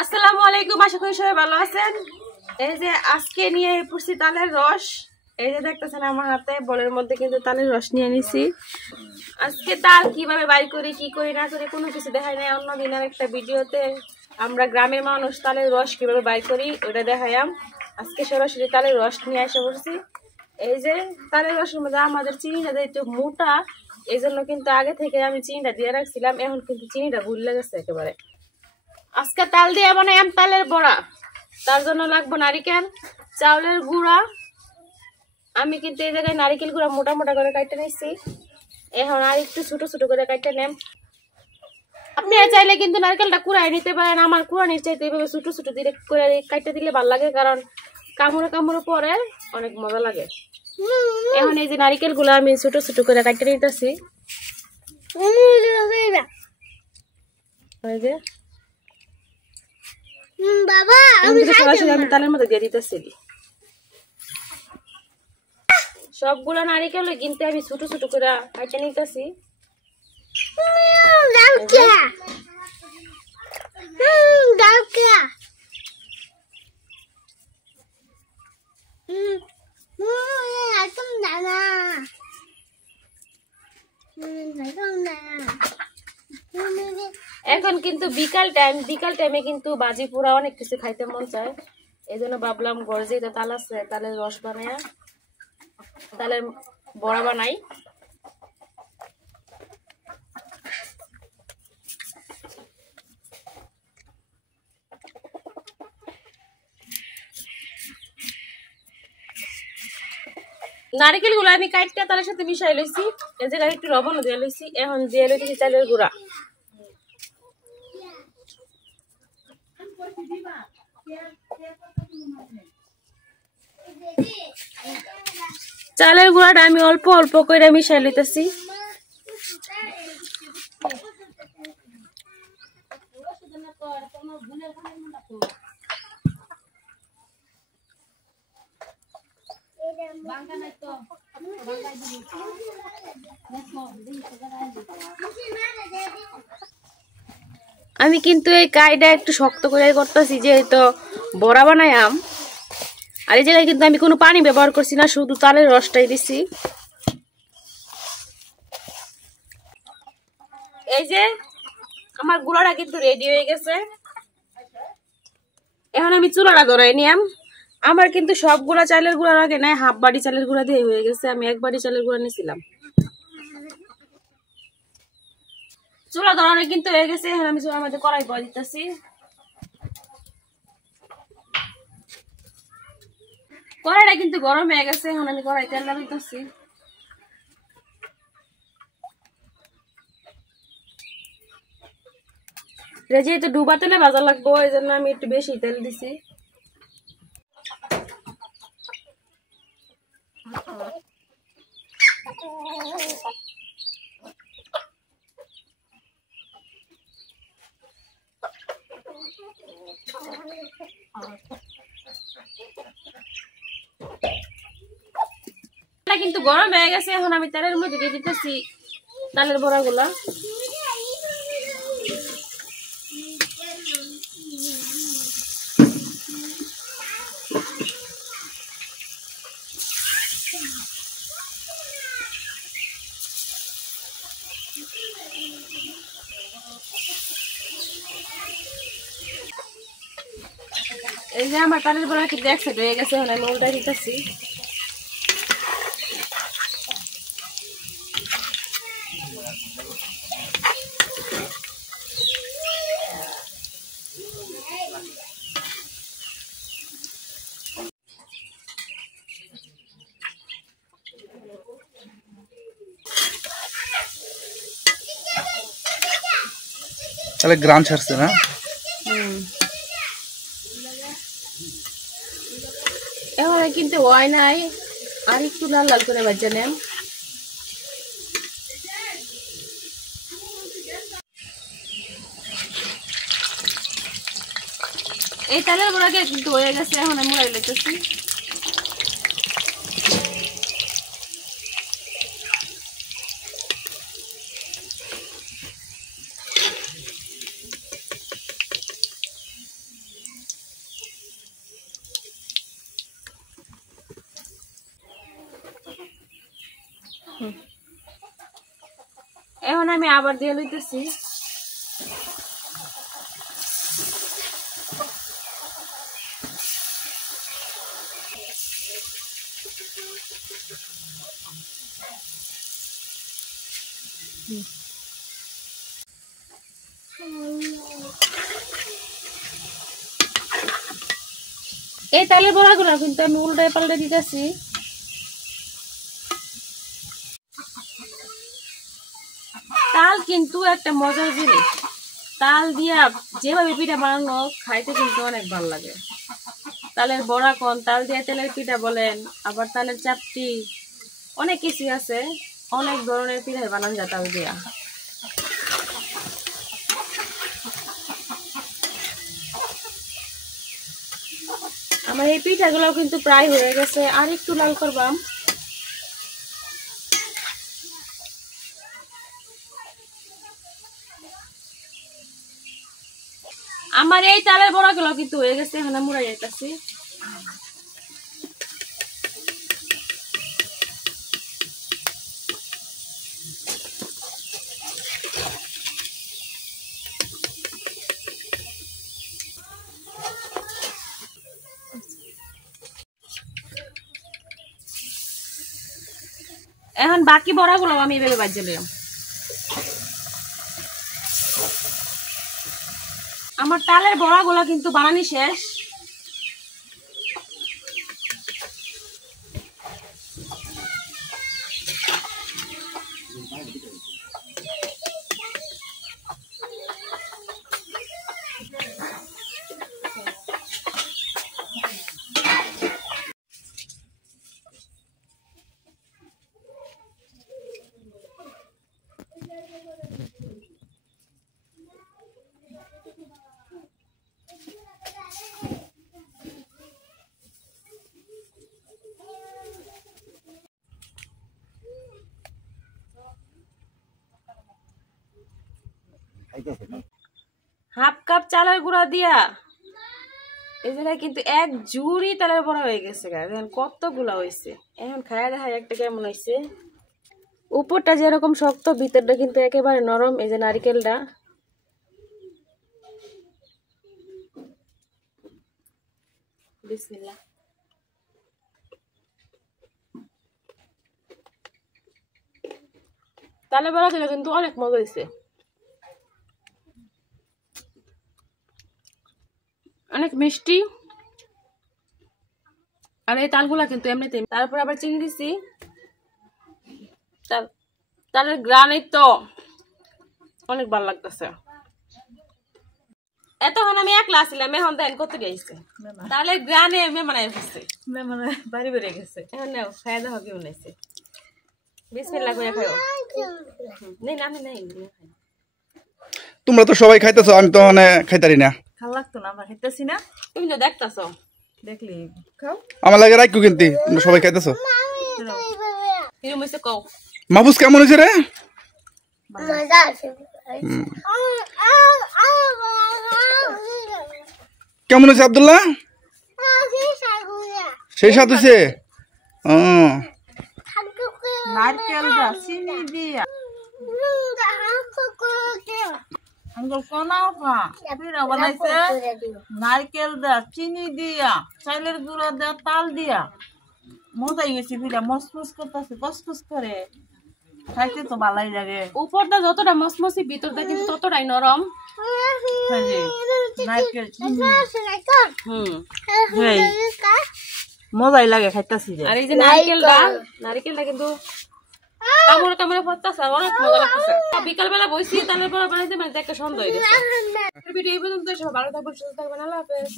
আসসালামু আলাইকুম, আশা করি সবাই ভালো আছেন। এই যে আজকে নিয়ে পড়ছি তালের রস। এই যে দেখতেছেন আমার হাতে বলের মধ্যে কিন্তু তালের রস নিয়ে নিছি। আজকে তাল কিভাবে বাইর করি, কি করি না করি কোনো কিছু দেখাই নাই। অন্য দিনের একটা ভিডিওতে আমরা গ্রামের মানুষ তালের রস কিভাবে বাইর করি ওটা দেখাইলাম। আজকে সরাসরি তালের রস নিয়ে এসে পড়ছি। এই যে তালের রসের মধ্যে আমাদের চিনিটা একটু মোটা, এই জন্য কিন্তু আগে থেকে আমি চিনিটা দিয়ে রাখছিলাম। এখন কিন্তু চিনিটা ভুলে গেছে একেবারে। আজকে তাল দিয়ে বানাইলাম তালের বড়া। তার জন্য লাগবো নারিকেল, চাউলের গুঁড়া। আমি কিন্তু এই জায়গায় নারিকেল গুঁড়া মোটা মোটা করে কাটতে নিচ্ছি। এখন আর একটু ছোট ছোট করে কাটতে নেম। আপনি চাইলে কিন্তু নারকেলটা কুড়াই নিতে পারেন। আমার কুড়ানির চাইতে এইভাবে ছোট ছোট দিয়ে করে কাটতে দিলে ভালো লাগে, কারণ কামড়ে কামড়ে পরে অনেক মজা লাগে। এখন এই যে নারিকেল গুলো আমি ছোট ছোট করে কাটতে নিতেছি। আমি তালের মধ্যে দিয়ে দিতেছি। সবগুলা নারিকেল কিনতে আমি ছোট ছোট করে কাটতে নিতেছি। এখন কিন্তু বিকাল টাইমে কিন্তু বাজি পোড়া অনেক কিছু খাইতে মন চায়। এই জন্য ভাবলাম ঘরে যেটা তাল আছে তালের রস বানায় তালের বড়া বানাই। নারিকেল গুলো আমি কাটতে তালের সাথে মিশাই লইছি। এই জায়গায় একটু লবণ দিয়ে লইছি। এখন দিয়ে লইছি চালের গুঁড়া। চালের গুঁড়াটা আমি অল্প অল্প করে মিশাই লইতেছি। আমি কিন্তু এই কাইটা একটু শক্ত করে করতেছি, যেহেতু বড়া বানায়াম। আর এই জায়গায় কিন্তু আমি কোনো পানি ব্যবহার করছি না, শুধু তালের রসটাই দিছি। এই যে আমার গুঁড়াটা কিন্তু রেডি হয়ে গেছে। এখন আমি চুলাটা ধরাই নিয়াম। আমার কিন্তু সবগুলা চালের গুঁড়ার আগে নাই, হাফ বাড়ি চালের গুঁড়া দিয়ে হয়ে গেছে। আমি এক বাড়ি চালের গুঁড়া নিয়েছিলাম। চুলা ধরানো কিন্তু হয়ে গেছে। এখন আমি চুলার মধ্যে কড়াই বয়া দিতেছি। কড়াইটা কিন্তু গরম হয়ে গেছে। এখন আমি কড়াই তেল দিতেছি। যেহেতু ডুবা তেলে ভাজা লাগবো, এই জন্য আমি একটু বেশি তেল দিছি। কিন্তু গরম হয়ে গেছে। এখন আমি তেলের মধ্যে দিয়ে দিতেছি তালের বড়া গুলা। এই যে আমার তালের বড়া কিন্তু এক সাইড হয়ে গেছে। এখন আমি উল্টা দিতেছি। তাহলে গ্রাম ছাড়ছে না। এখন কিন্তু হয় নাই, আর একটু লাল লাল করে ভাজা নেন। এই তালের বড়াকে কিন্তু হয়ে গেছে। এখন আমি মুড়াই লইতেছি। এখন আমি আবার দিয়ে লইতেছি। এই তালের বড়াগুলো কিন্তু আমি উল্টায় পাল্টে দিতেছি। তাল কিন্তু একটা মজার জিনিস। তাল দিয়া যেভাবে পিঠা বানানো খাইতে কিন্তু অনেক ভালো লাগে। তালের বড়া কোন, তাল দিয়ে তেলের পিঠা বলেন, আবার তালের চাপটি, অনেক কিছু আছে। অনেক ধরনের পিঠা বানানো যায় তাল দিয়া। আমার এই পিঠাগুলো কিন্তু প্রায় হয়ে গেছে, আর একটু লাল করবাম। আমার এই তালের বড়াগুলো কিন্তু হয়ে গেছে, এখন মুড়াই যাইতাছি। এখন বাকি বড়াগুলো আমি এভাবে বাজিয়ে নিলাম। আমার তালের বড়াগুলো কিন্তু বানানি শেষ। হাফ কাপ চালের গুঁড়া দিয়া এই জায়গায় কিন্তু এক জুড়ি তালের বড়া হয়ে গেছে। এখন কতগুলা হয়েছে, এখন খায়া দেখা একটা কেমন হয়েছে। উপরটা যেরকম শক্ত, ভিতরটা কিন্তু একেবারে নরম। এই যে নারিকেলটা, বিসমিল্লাহ। তালের বড়া খেলে কিন্তু অনেক মজা হয়েছে, অনেক মিষ্টি। আর এই তালগুলা কিন্তু এমনিতে, তারপর আবার চিনি দিছি। তালের গ্রানে তো অনেক ভালো লাগতেছে। এতক্ষণ আমি একলা আসছিলাম, এখন দেন কত গেছে তালের গ্রানে মেহমানায় ফেলছে, মেহমানে বাড়ি বেড়ে গেছে। এখন নাও খাই দাও, কেউ নাইছে। বিসমিল্লাহ করে খাও। নেই আমি নেই, তোমরা তো সবাই খাইতেছো, আমি তো মানে খাইতারি না। ভাল লাগতো না, আমরা খাইতেছি না। তুমি তো দেখতেছো, দেখলি খাও। আমার লাগে রাখো কিন্তু তোমরা সবাই খাইতেছো। কিরম হইছে কও? মাহফুজ কেমন হয়েছে রে? কেমন হয়েছে আব্দুল্লাহ? সেই স্বাদ হয়েছে। নারকেল দা চিনি দিয়া নারকেল দা চিনি দিয়া চাইলের গুঁড়া দেয়া তাল দিয়া মজাই গেছে। পিঠা মসমস করতেছে, কসকস করে খাইতে তো ভালোই লাগে। উপরটা যতটা মসমসি, ভিতরটা কিন্তু ততটাই নরম। নারকেল মজাই লাগে খাইতেছি। আর এই যে নারকেলটা কিন্তু কামড়ে কামড়ে পড়তেছে, অনেক মজা লাগতেছে। বিকাল বেলা বসি তালের বড়া বানাইতে মানে একটা সন্ধ্যা হয়ে গেছে। ভিডিও এই পর্যন্ত, সবাই ভালো থাকবেন, সুস্থ থাকবেন। আল্লাহ হাফেজ।